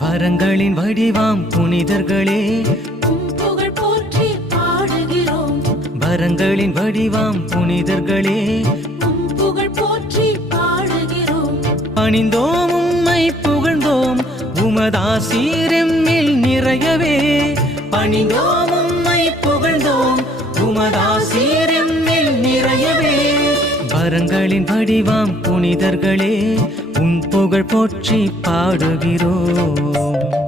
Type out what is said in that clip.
வரங்களின் வடிவாம் புனிதர்களே புகழ் போற்றி பாடுகிறோம். வரங்களின் வடிவாம் புனிதர்களே புகழ் போற்றி பாடுகிறோம். பணிந்தோம் உம்மை புகழ்ந்தோம் உமதாசீரெம்மில் நிறையவே. பணிந்தோம் உம்மை புகழ்ந்தோம் உமதாசீரெம்மில் நிறையவே. வரங்களின் வடிவாம் புனிதர்களே புகழ் போற்றி பாடுகிறோம்.